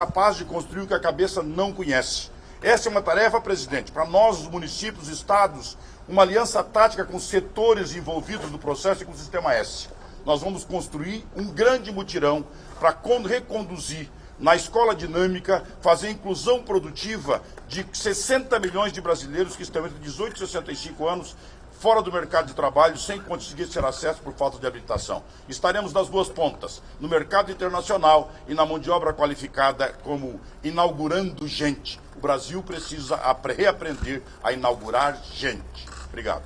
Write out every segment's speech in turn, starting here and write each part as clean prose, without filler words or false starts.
capaz de construir o que a cabeça não conhece. Essa é uma tarefa, presidente, para nós, os municípios, estados, uma aliança tática com os setores envolvidos no processo e com o Sistema S. Nós vamos construir um grande mutirão para reconduzir na escola dinâmica, fazer inclusão produtiva de 60 milhões de brasileiros que estão entre 18 e 65 anos, fora do mercado de trabalho, sem conseguir ter acesso por falta de habilitação. Estaremos nas duas pontas, no mercado internacional e na mão de obra qualificada, como inaugurando gente. O Brasil precisa reaprender a inaugurar gente. Obrigado.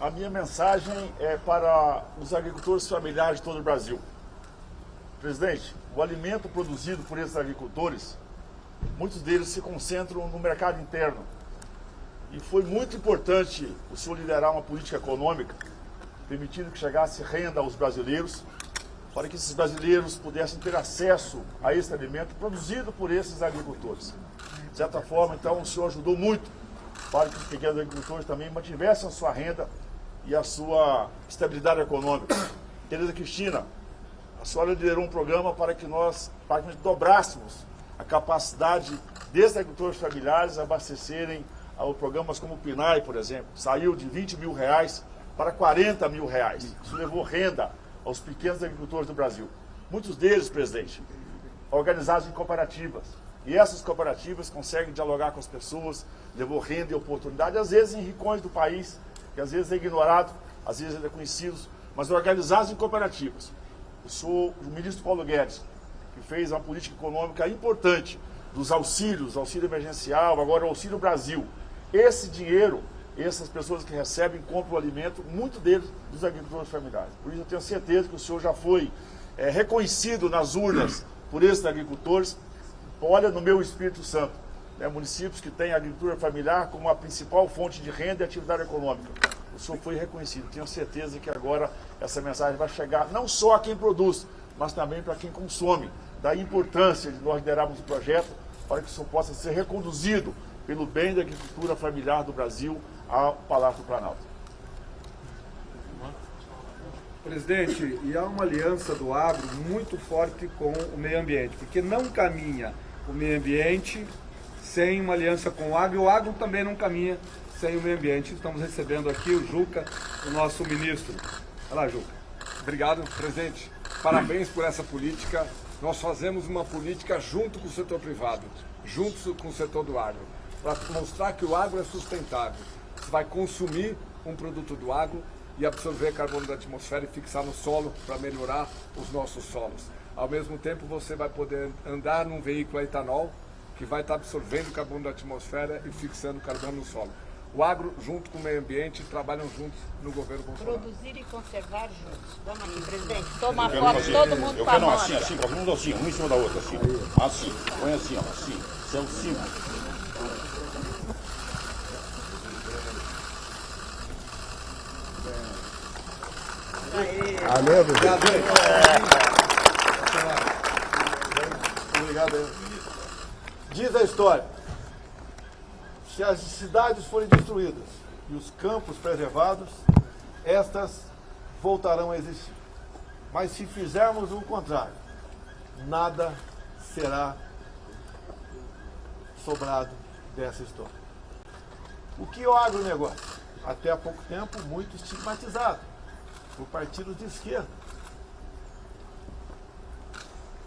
A minha mensagem é para os agricultores familiares de todo o Brasil. Presidente, o alimento produzido por esses agricultores, muitos deles se concentram no mercado interno. E foi muito importante o senhor liderar uma política econômica, permitindo que chegasse renda aos brasileiros, para que esses brasileiros pudessem ter acesso a esse alimento produzido por esses agricultores. De certa forma, então, o senhor ajudou muito para que os pequenos agricultores também mantivessem a sua renda e a sua estabilidade econômica. Tereza Cristina, a senhora liderou um programa para que nós dobrássemos a capacidade desses agricultores familiares abastecerem a programas como o PNAE, por exemplo. Saiu de R$20 mil para R$40 mil. Isso levou renda aos pequenos agricultores do Brasil. Muitos deles, presidente, organizados em cooperativas. E essas cooperativas conseguem dialogar com as pessoas, levou renda e oportunidade, às vezes em rincões do país, que às vezes é ignorado, às vezes é conhecido, mas organizados em cooperativas. O ministro Paulo Guedes, que fez uma política econômica importante dos auxílios, auxílio emergencial, agora o Auxílio Brasil. Esse dinheiro, essas pessoas que recebem, compram o alimento, muito deles dos agricultores familiares. Por isso eu tenho certeza que o senhor já foi reconhecido nas urnas por esses agricultores. Olha no meu Espírito Santo, municípios que têm a agricultura familiar como a principal fonte de renda e atividade econômica. O senhor foi reconhecido. Tenho certeza que agora essa mensagem vai chegar não só a quem produz, mas também para quem consome. Da importância de nós liderarmos o projeto para que o senhor possa ser reconduzido pelo bem da agricultura familiar do Brasil ao Palácio do Planalto. Presidente, e há uma aliança do agro muito forte com o meio ambiente, porque não caminha o meio ambiente sem uma aliança com o agro, e o agro também não caminha sem o meio ambiente. Estamos recebendo aqui o Juca, o nosso ministro. Olha lá, Juca. Obrigado, presidente. Parabéns por essa política. Nós fazemos uma política junto com o setor privado, junto com o setor do agro, para mostrar que o agro é sustentável. Você vai consumir um produto do agro e absorver carbono da atmosfera e fixar no solo para melhorar os nossos solos. Ao mesmo tempo, você vai poder andar num veículo a etanol que vai estar absorvendo carbono da atmosfera e fixando carbono no solo. O agro, junto com o meio ambiente, trabalham juntos no governo Bolsonaro. Produzir e conservar juntos. Vamos aí, presidente. Toma a foto, todo mundo com a mão. Assim, todo mundo assim, um em cima da outra, assim. Assim, põe assim, ó, assim. Isso é o símbolo. Valeu, obrigado. Obrigado. Diz a história, se as cidades forem destruídas e os campos preservados, estas voltarão a existir. Mas se fizermos o contrário, nada será sobrado dessa história. O que é o agronegócio? Até há pouco tempo, muito estigmatizado por partidos de esquerda.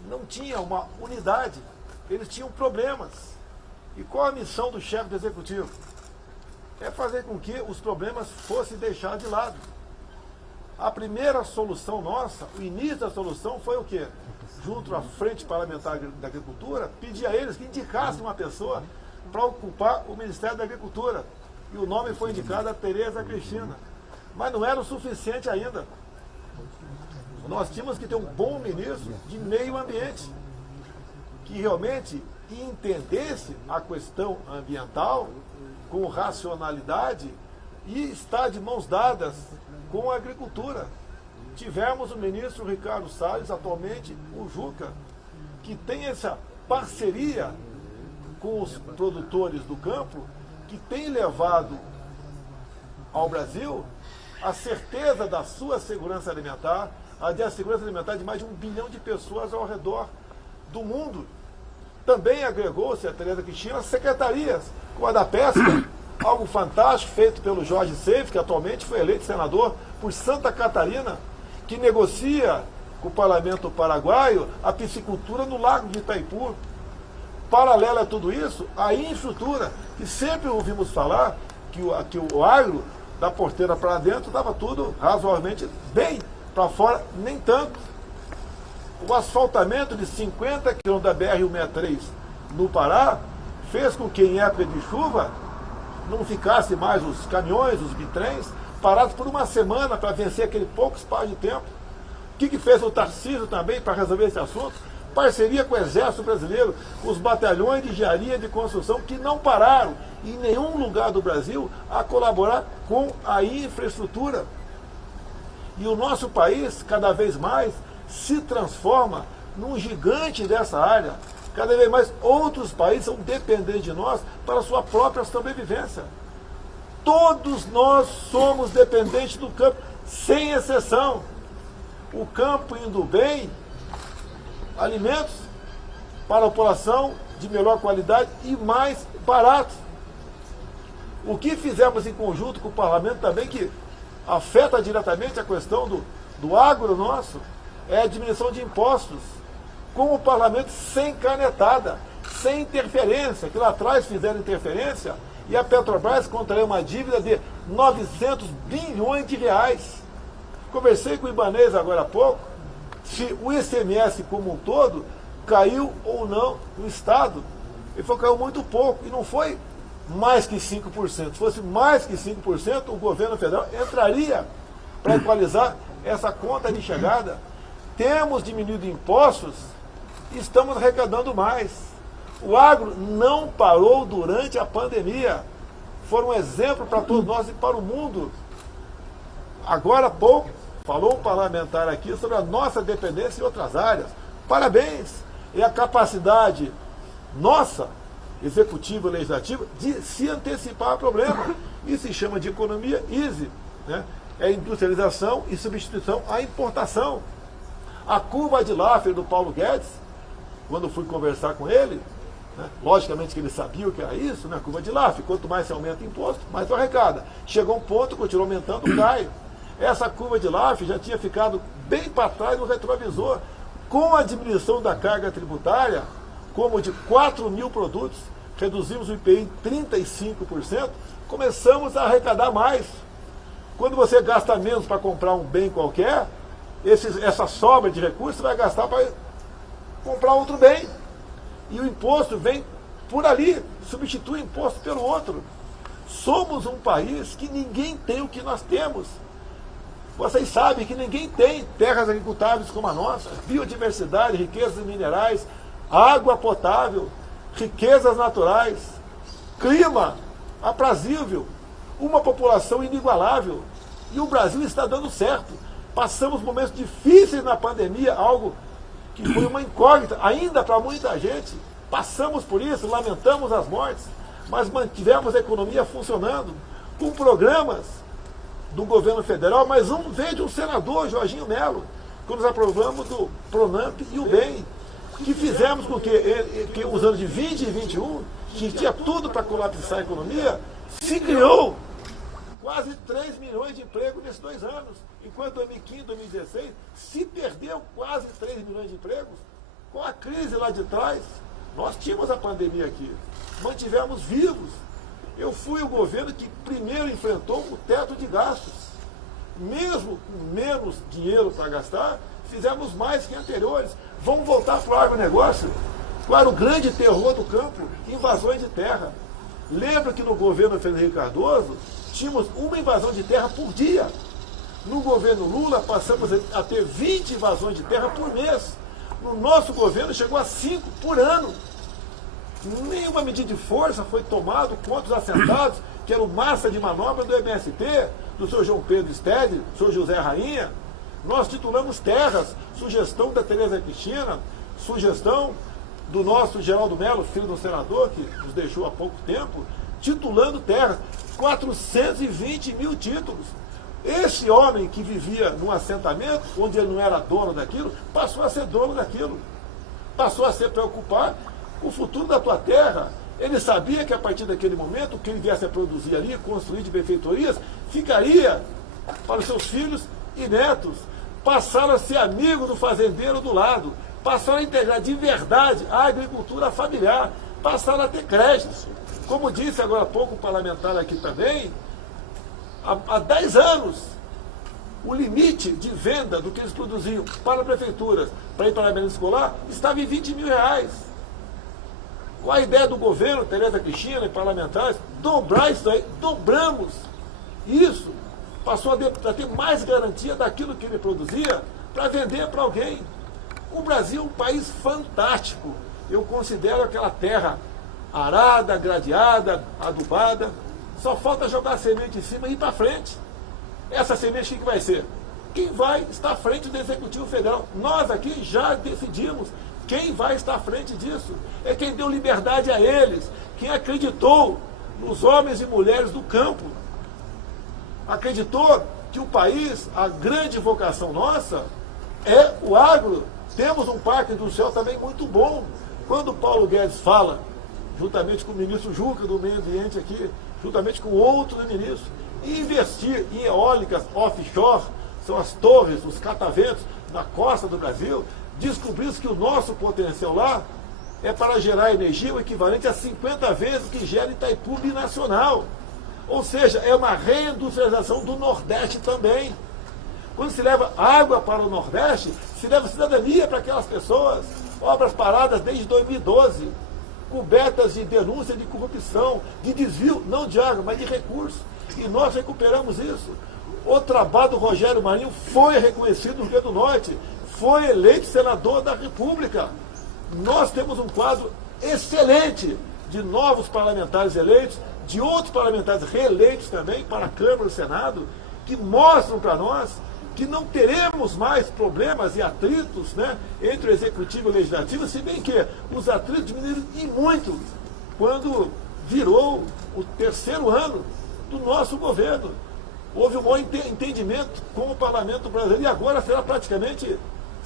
Não tinha uma unidade, eles tinham problemas. E qual a missão do chefe do executivo? É fazer com que os problemas fossem deixados de lado. A primeira solução nossa, o início da solução foi o quê? Junto à Frente Parlamentar da Agricultura, pedir a eles que indicassem uma pessoa para ocupar o Ministério da Agricultura. E o nome foi indicado a Tereza Cristina. Mas não era o suficiente ainda. Nós tínhamos que ter um bom ministro de meio ambiente, que realmente entendesse a questão ambiental com racionalidade e está de mãos dadas com a agricultura. Tivemos o ministro Ricardo Salles, atualmente o Juca, que tem essa parceria com os produtores do campo, que tem levado ao Brasil a certeza da sua segurança alimentar, a segurança alimentar de mais de 1 bilhão de pessoas ao redor do mundo. Também agregou-se a Tereza Cristina as secretarias, como a da pesca, algo fantástico feito pelo Jorge Seif, que atualmente foi eleito senador por Santa Catarina, que negocia com o parlamento paraguaio a piscicultura no lago de Itaipu. Paralelo a tudo isso, a infraestrutura, que sempre ouvimos falar que o agro, da porteira para dentro, estava tudo razoavelmente bem, para fora nem tanto. O asfaltamento de 50 km da BR-163 no Pará fez com que em época de chuva não ficasse mais os caminhões, os bitrens, parados por uma semana para vencer aquele pouco espaço de tempo. O que fez o Tarcísio também para resolver esse assunto? Parceria com o Exército Brasileiro, os batalhões de engenharia de construção que não pararam em nenhum lugar do Brasil a colaborar com a infraestrutura. E o nosso país, cada vez mais, se transforma num gigante dessa área. Cada vez mais outros países são dependentes de nós para a sua própria sobrevivência. Todos nós somos dependentes do campo, sem exceção. O campo indo bem, alimentos para a população de melhor qualidade e mais baratos. O que fizemos em conjunto com o parlamento também, que afeta diretamente a questão do agro nosso, é a diminuição de impostos, com o parlamento sem canetada, sem interferência, que lá atrás fizeram interferência, e a Petrobras contraiu uma dívida de 900 bilhões de reais. Conversei com o Ibanez agora há pouco, se o ICMS como um todo caiu ou não no Estado. Ele falou que caiu muito pouco, e não foi mais que 5%. Se fosse mais que 5%, o governo federal entraria para equalizar essa conta de chegada. Temos diminuído impostos e estamos arrecadando mais. O agro não parou durante a pandemia. Foi um exemplo para todos nós e para o mundo. Agora há pouco, falou um parlamentar aqui sobre a nossa dependência em outras áreas. Parabéns! É a capacidade nossa, executiva e legislativa, de se antecipar a problema. Isso se chama de economia easy, né? É industrialização e substituição à importação. A curva de Laffer do Paulo Guedes, quando fui conversar com ele, né, logicamente que ele sabia o que era isso, né, a curva de Laffer, quanto mais se aumenta o imposto, mais tu arrecada. Chegou um ponto, continuou aumentando, cai. Essa curva de Laffer já tinha ficado bem para trás no retrovisor. Com a diminuição da carga tributária, como de 4 mil produtos, reduzimos o IPI em 35%, começamos a arrecadar mais. Quando você gasta menos para comprar um bem qualquer, essa sobra de recursos você vai gastar para comprar outro bem. E o imposto vem por ali, substitui o imposto pelo outro. Somos um país que ninguém tem o que nós temos. Vocês sabem que ninguém tem terras agricultáveis como a nossa, biodiversidade, riquezas minerais, água potável, riquezas naturais, clima aprazível, uma população inigualável. E o Brasil está dando certo. Passamos momentos difíceis na pandemia, algo que foi uma incógnita ainda para muita gente. Passamos por isso, lamentamos as mortes, mas mantivemos a economia funcionando, com programas do governo federal, mas veio de um senador, Jorginho Melo, quando nós aprovamos do Pronamp e o BEM, que fizemos com que os anos de 20 e 21, que tinha tudo para colapsar a economia, se criou quase 3 milhões de empregos nesses 2 anos, enquanto em 2015 e 2016 se perdeu quase 3 milhões de empregos. Com a crise lá de trás, nós tínhamos a pandemia aqui, mantivemos vivos. Eu fui o governo que primeiro enfrentou o teto de gastos. Mesmo com menos dinheiro para gastar, fizemos mais que anteriores. Vamos voltar para o agronegócio. Qual era o grande terror do campo? Invasões de terra. Lembra que no governo Fernando Cardoso, tínhamos uma invasão de terra por dia. No governo Lula, passamos a ter 20 invasões de terra por mês. No nosso governo, chegou a 5 por ano. Nenhuma medida de força foi tomada contra os assentados, que eram massa de manobra do MST, do Sr. João Pedro Stede, do Sr. José Rainha. Nós titulamos terras, sugestão da Tereza Cristina, sugestão do nosso Geraldo Melo, filho do senador, que nos deixou há pouco tempo, titulando terras, 420 mil títulos. Esse homem que vivia num assentamento, onde ele não era dono daquilo, passou a ser dono daquilo. Passou a se preocupar com o futuro da tua terra. Ele sabia que a partir daquele momento, o que ele viesse a produzir ali, construir de benfeitorias, ficaria para os seus filhos e netos. Passaram a ser amigos do fazendeiro do lado. Passaram a integrar de verdade a agricultura familiar. Passaram a ter créditos. Como disse agora há pouco o parlamentar aqui também, há 10 anos, o limite de venda do que eles produziam para prefeituras, para ir para a merenda escolar, estava em 20 mil reais. Com a ideia do governo, Tereza Cristina e parlamentares, dobrar isso aí, dobramos isso, passou a ter mais garantia daquilo que ele produzia para vender para alguém. O Brasil é um país fantástico. Eu considero aquela terra arada, gradeada, adubada. Só falta jogar a semente em cima e ir para frente. Essa semente, o que vai ser? Quem vai estar à frente do Executivo Federal? Nós aqui já decidimos quem vai estar à frente disso. É quem deu liberdade a eles, quem acreditou nos homens e mulheres do campo. Acreditou que o país, a grande vocação nossa, é o agro. Temos um parque industrial também muito bom. Quando o Paulo Guedes fala, juntamente com o ministro Juca do Meio Ambiente aqui, juntamente com outros ministros, investir em eólicas offshore, são as torres, os cataventos na costa do Brasil, descobriu que o nosso potencial lá é para gerar energia o equivalente a 50 vezes que gera Itaipu Binacional. Ou seja, é uma reindustrialização do Nordeste também. Quando se leva água para o Nordeste, se leva cidadania para aquelas pessoas. Obras paradas desde 2012, cobertas de denúncia de corrupção, de desvio, não de água, mas de recursos. E nós recuperamos isso. O trabalho do Rogério Marinho foi reconhecido no Rio Grande do Norte, foi eleito senador da República. Nós temos um quadro excelente de novos parlamentares eleitos, de outros parlamentares reeleitos também para a Câmara e o Senado, que mostram para nós que não teremos mais problemas e atritos, né, entre o Executivo e o Legislativo, se bem que os atritos diminuíram e muito quando virou o 3º ano do nosso governo. Houve um bom entendimento com o Parlamento brasileiro e agora será praticamente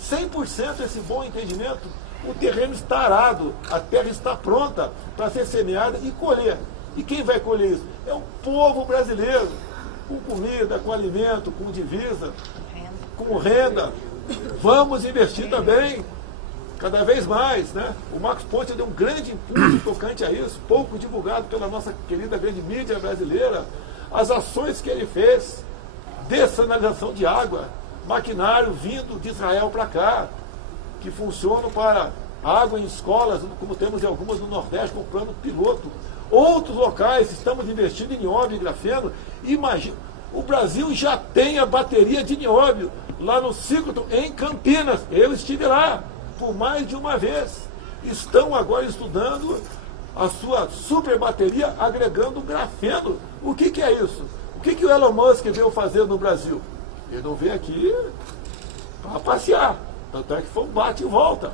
100% esse bom entendimento. O terreno está arado, a terra está pronta para ser semeada e colher. E quem vai colher isso? É o povo brasileiro, com comida, com alimento, com divisa, com renda. Vamos investir também, cada vez mais, né? O Marcos Ponte deu um grande impulso tocante a isso, pouco divulgado pela nossa querida grande mídia brasileira. As ações que ele fez, dessalinização de água, maquinário vindo de Israel para cá, que funcionam para água em escolas, como temos em algumas no Nordeste, com plano piloto. Outros locais, estamos investindo em nióbio e grafeno. Imagina, o Brasil já tem a bateria de nióbio lá no Ciclotron, em Campinas. Eu estive lá por mais de uma vez. Estão agora estudando a sua super bateria agregando grafeno. O que é isso? O que o Elon Musk veio fazer no Brasil? Ele não veio aqui para passear. Tanto é que foi um bate e volta.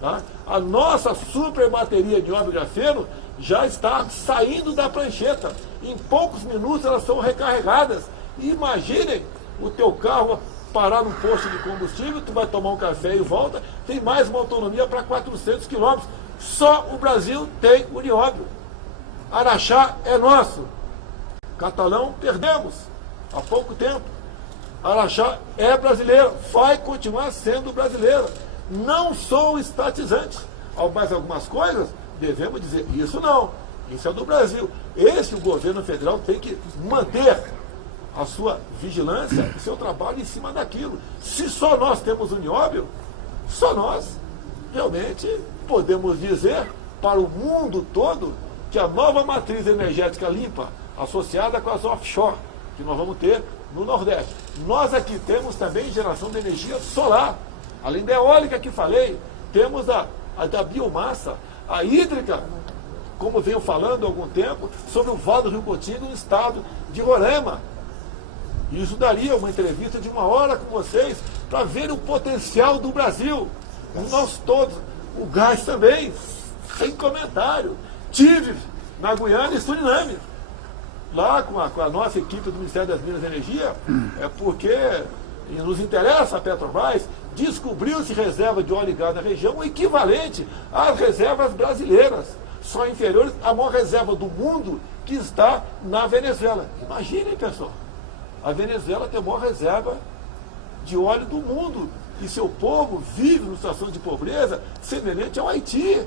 Tá? A nossa super bateria de nióbio e grafeno já está saindo da prancheta. Em poucos minutos elas são recarregadas. Imaginem o teu carro parar num posto de combustível, tu vai tomar um café e volta, tem mais uma autonomia para 400 quilômetros. Só o Brasil tem o nióbio. Araxá é nosso. Catalão perdemos há pouco tempo. Araxá é brasileiro, vai continuar sendo brasileiro. Não sou estatizante. Mas algumas coisas devemos dizer, isso não, isso é do Brasil. Esse o governo federal tem que manter a sua vigilância, o seu trabalho em cima daquilo. Se só nós temos o nióbio, só nós realmente podemos dizer para o mundo todo que a nova matriz energética limpa, associada com as offshore, que nós vamos ter no Nordeste. Nós aqui temos também geração de energia solar. Além da eólica que falei, temos a da biomassa, a hídrica, como venho falando há algum tempo, sobre o Vale do Rio Cotinga, no estado de Roraima. Isso daria uma entrevista de 1 hora com vocês, para ver o potencial do Brasil. Nós todos, o gás também, sem comentário. Tive na Guiana e Suriname. lá com a nossa equipe do Ministério das Minas e Energia, é porque nos interessa a Petrobras, descobriu-se reserva de óleo e gás na região o equivalente às reservas brasileiras, só inferiores à maior reserva do mundo, que está na Venezuela. Imaginem, pessoal, a Venezuela tem a maior reserva de óleo do mundo e seu povo vive numa situação de pobreza semelhante ao Haiti.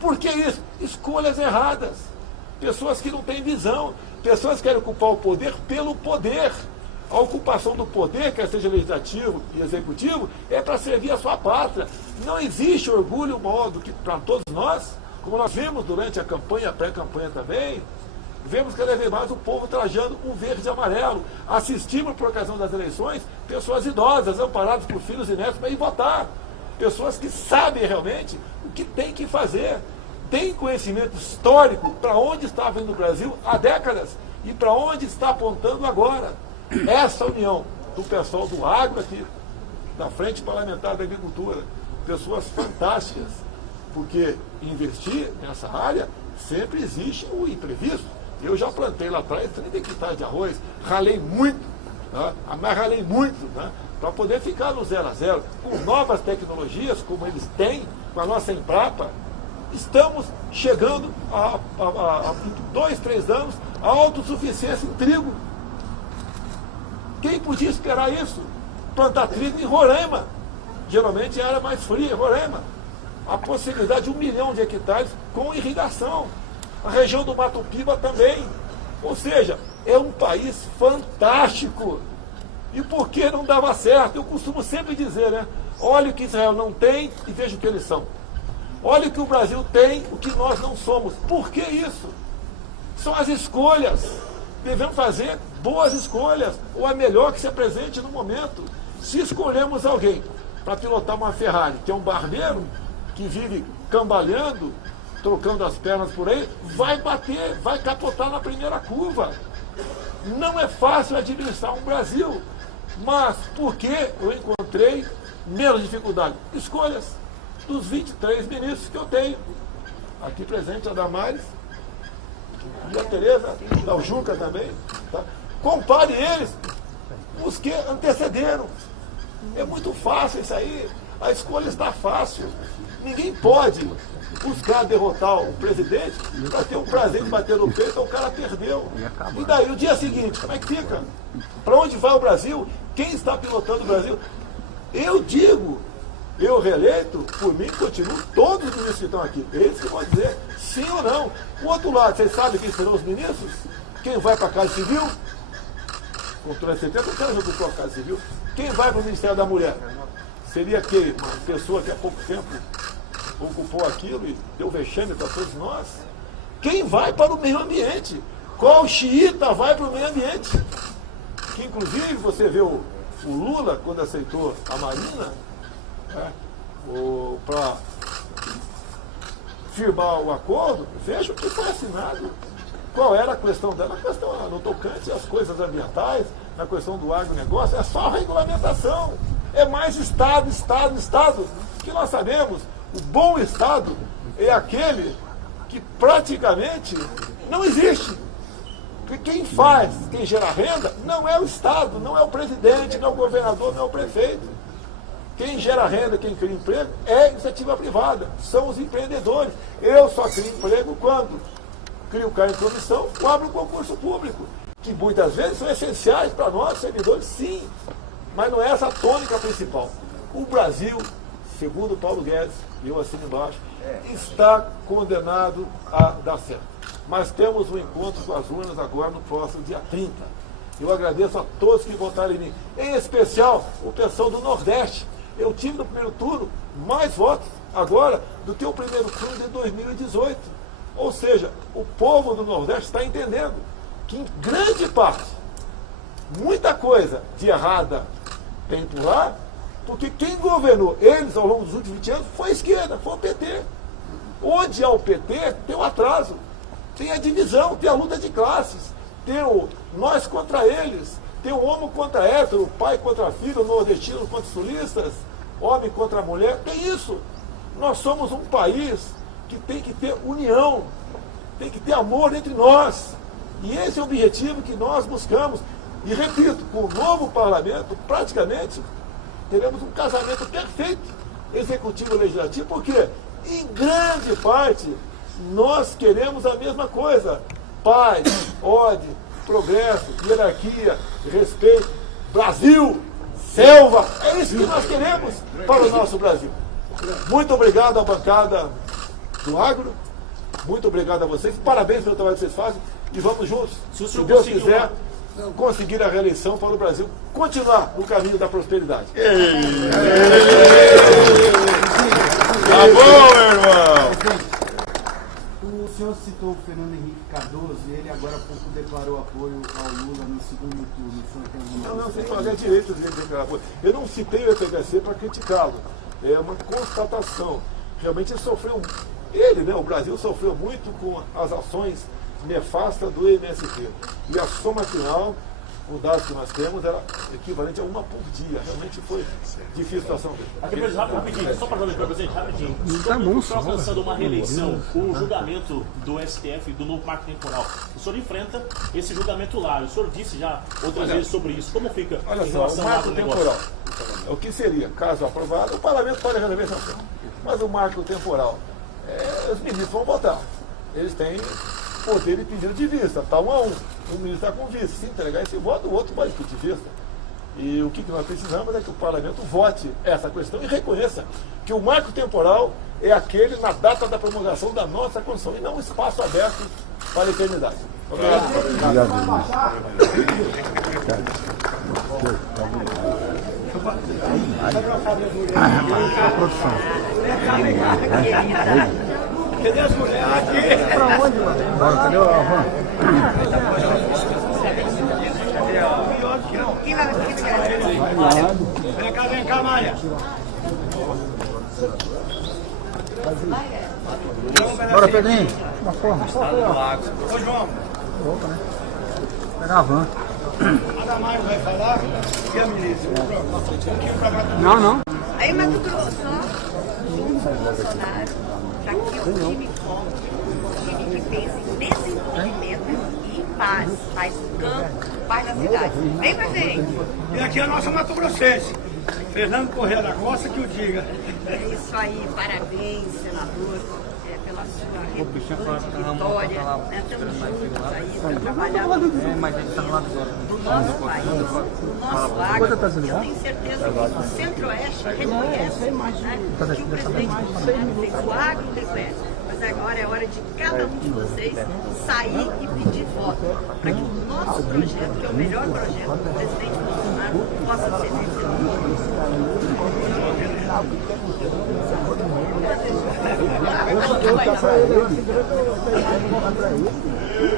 Por que isso? Escolhas erradas. Pessoas que não têm visão, pessoas que querem ocupar o poder pelo poder. A ocupação do poder, quer seja legislativo e executivo, é para servir a sua pátria. Não existe orgulho maior do que para todos nós, como nós vimos durante a campanha, a pré-campanha também, vemos cada vez mais o povo trajando um verde e amarelo. Assistimos, por ocasião das eleições, pessoas idosas, amparadas por filhos e netos, para ir votar. Pessoas que sabem realmente o que tem que fazer. Tem conhecimento histórico para onde estava indo o Brasil há décadas e para onde está apontando agora. Essa união do pessoal do agro aqui, da Frente Parlamentar da Agricultura, pessoas fantásticas, porque investir nessa área sempre existe o imprevisto. Eu já plantei lá atrás 30 hectares de arroz, ralei muito, tá? Mas ralei muito, tá? Para poder ficar no 0 a 0. Com novas tecnologias, como eles têm, com a nossa Embrapa, estamos chegando a 2, 3 anos a autossuficiência em trigo. Quem podia esperar isso? Plantar trigo em Roraima, geralmente é a área mais fria, Roraima. A possibilidade de 1 milhão de hectares com irrigação. A região do Mato Piba também. Ou seja, é um país fantástico. E por que não dava certo? Eu costumo sempre dizer, né? Olha o que Israel não tem e veja o que eles são. Olha o que o Brasil tem, o que nós não somos. Por que isso? São as escolhas. Devemos fazer boas escolhas, ou a melhor que se apresente no momento. Se escolhemos alguém para pilotar uma Ferrari, que é um barbeiro, que vive cambaleando, trocando as pernas por aí, vai bater, vai capotar na primeira curva. Não é fácil administrar um Brasil, mas por que eu encontrei menos dificuldade? Escolhas dos 23 ministros que eu tenho. Aqui presente a Damares e a Tereza, da Juca também. Tá? Compare eles, os que antecederam. É muito fácil isso aí. A escolha está fácil. Ninguém pode buscar derrotar o presidente para ter o prazer de bater no peito, então o cara perdeu. E daí, o dia seguinte, como é que fica? Para onde vai o Brasil? Quem está pilotando o Brasil? Eu digo, eu reeleito, por mim, continuo todos os ministros que estão aqui. Eles que vão dizer sim ou não. O outro lado, vocês sabem quem serão os ministros? Quem vai para a Casa Civil? Controle 70, eu quero ocupar a Casa Civil. Quem vai para o Ministério da Mulher? Seria que uma pessoa que há pouco tempo ocupou aquilo e deu vexame para todos nós? Quem vai para o meio ambiente? Qual xiita vai para o meio ambiente? Que inclusive você vê o Lula, quando aceitou a Marina, para firmar o acordo, veja o que foi assinado. Qual era a questão dela? A questão no tocante às coisas ambientais, na questão do agronegócio, é só regulamentação. É mais Estado, Estado, Estado. Que nós sabemos, o bom Estado é aquele que praticamente não existe. Porque quem faz, quem gera renda, não é o Estado, não é o presidente, não é o governador, não é o prefeito. Quem gera renda, quem cria emprego, é a iniciativa privada, são os empreendedores. Eu só crio emprego quando crio cargo de comissão ou abro um concurso público, que muitas vezes são essenciais para nós, servidores, sim, mas não é essa a tônica principal. O Brasil, segundo Paulo Guedes, e eu assino embaixo, está condenado a dar certo. Mas temos um encontro com as urnas agora no próximo dia 30. Eu agradeço a todos que votaram em mim, em especial o pessoal do Nordeste. Eu tive no primeiro turno mais votos agora do que o primeiro turno de 2018. Ou seja, o povo do Nordeste está entendendo que em grande parte, muita coisa de errada tem por lá, porque quem governou eles ao longo dos últimos 20 anos foi a esquerda, foi o PT. Onde há o PT, tem o atraso, tem a divisão, tem a luta de classes, tem o nós contra eles, tem o homo contra hétero, o pai contra filho, o nordestino contra os sulistas, homem contra mulher, tem isso. Nós somos um país que tem que ter união, tem que ter amor entre nós. E esse é o objetivo que nós buscamos. E repito, com o novo parlamento, praticamente, teremos um casamento perfeito, executivo e legislativo, porque, em grande parte, nós queremos a mesma coisa. Paz, ordem, progresso, hierarquia, respeito, Brasil, selva, é isso que nós queremos para o nosso Brasil. Muito obrigado à bancada do Agro, muito obrigado a vocês, parabéns pelo trabalho que vocês fazem e vamos juntos, se Deus quiser, conseguir a reeleição para o Brasil continuar no caminho da prosperidade. Tá bom, meu irmão! O senhor citou o Fernando Henrique Cardoso e ele agora há pouco declarou apoio ao Lula no segundo turno. O senhor tem alguma Não, sem fazer direito de declarar apoio. Eu não citei o FHC para criticá-lo. É uma constatação. Realmente ele, né, o Brasil sofreu muito com as ações nefastas do MST. E a soma final, os dados que nós temos, era equivalente a uma por dia. Realmente foi difícil a situação dele. Aqui, presidente, rapidinho, só para dar para presidente, rapidinho. O senhor alcançando uma reeleição, o julgamento do STF do novo marco temporal, o senhor enfrenta esse julgamento lá. O senhor disse já outras vezes sobre isso. Como fica olha em só, relação o marco ao temporal, o que seria, caso aprovado, o parlamento pode resolver essa questão. Mas o marco temporal, os ministros vão votar. Eles têm poder de pedido de vista, está 1 a 1. O ministro está com vista. Se entregar esse voto, o outro vai pedir vista. E o que nós precisamos é que o parlamento vote essa questão e reconheça que o marco temporal é aquele na data da promulgação da nossa Constituição e não um espaço aberto para a eternidade. Cadê as mulheres aqui? Pra onde, mano? Bora, cadê a van? Vem cá, Maria. Bora, Pedrinho. Uma forma. Ô, João. Opa, né? Pegar a van. A Damares vai falar e a milícia. Não, não. Aí, Mato Grosso, junto com o Bolsonaro, para que o time forte, o time que pensa em desenvolvimento e em paz no campo, paz na cidade. Vem, presidente. E aqui é a nossa Mato Grossense. Fernando Corrêa da Costa que o diga. É isso aí, parabéns, senador, pela sua vitória. Estamos juntos aí para trabalhar no nosso país, no nosso agro. Eu tenho certeza que o Centro-Oeste reconhece, que o presidente Bolsonaro fez o agro reconhece. Mas agora é hora de cada um de vocês sair e pedir voto para que o nosso projeto, que é o melhor projeto do presidente Bolsonaro, possa ser vencido.